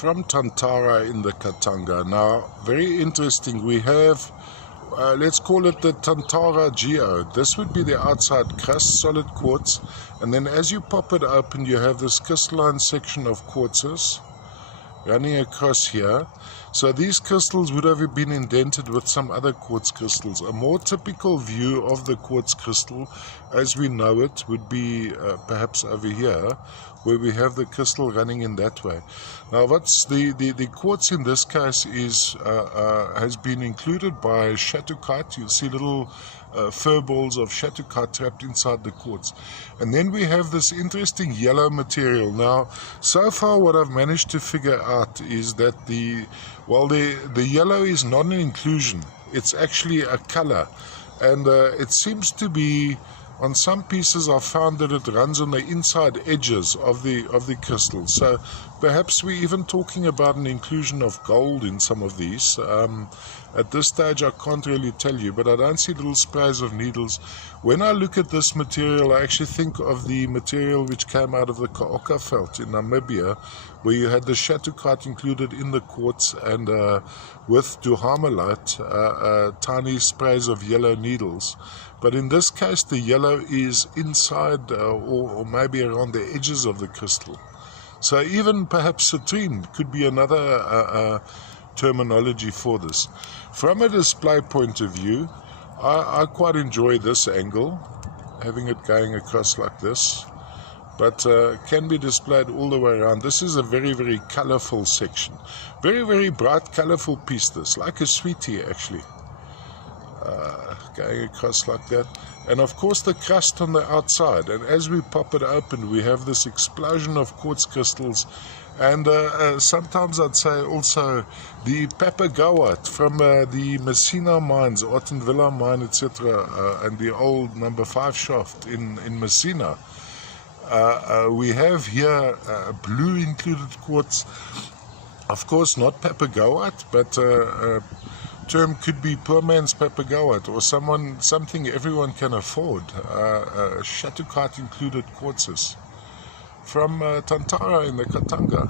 from Tantara in the Katanga. Now, very interesting, we have, let's call it the Tantara Geo. This would be the outside crust, solid quartz, and then as you pop it open, you have this crystalline section of quartzes running across here. So these crystals would have been indented with some other quartz crystals. A more typical view of the quartz crystal as we know it would be perhaps over here, where we have the crystal running in that way. Now what's the quartz in this case is has been included by shattuckite. You'll see little fur balls of shattuckite trapped inside the quartz. And then we have this interesting yellow material. Now, so far what I've managed to figure out is that the yellow is not an inclusion, it's actually a color. And it seems to be, on some pieces I've found that it runs on the inside edges of the crystal. So perhaps we're even talking about an inclusion of gold in some of these. At this stage I can't really tell you, but I don't see little sprays of needles. When I look at this material, I actually think of the material which came out of the Kaoka Veld in Namibia, where you had the shattuckite included in the quartz, and with duhamelite, tiny sprays of yellow needles. But in this case the yellow is inside or maybe around the edges of the crystal. So even perhaps citrine could be another terminology for this. From a display point of view, I quite enjoy this angle, having it going across like this, but can be displayed all the way around. This is a very, very colorful section. Very, very bright, colorful piece, this, like a sweetie actually. Going across like that, and of course the crust on the outside, and as we pop it open we have this explosion of quartz crystals, and sometimes I'd say also the papagoat from the Messina mines, Ortonvilla mine, etc., and the old number 5 shaft in Messina. We have here blue included quartz, of course not papagoat, but term could be poor man's papagoat, or something everyone can afford. Shattuckite included quartzes from Tantara in the Katanga.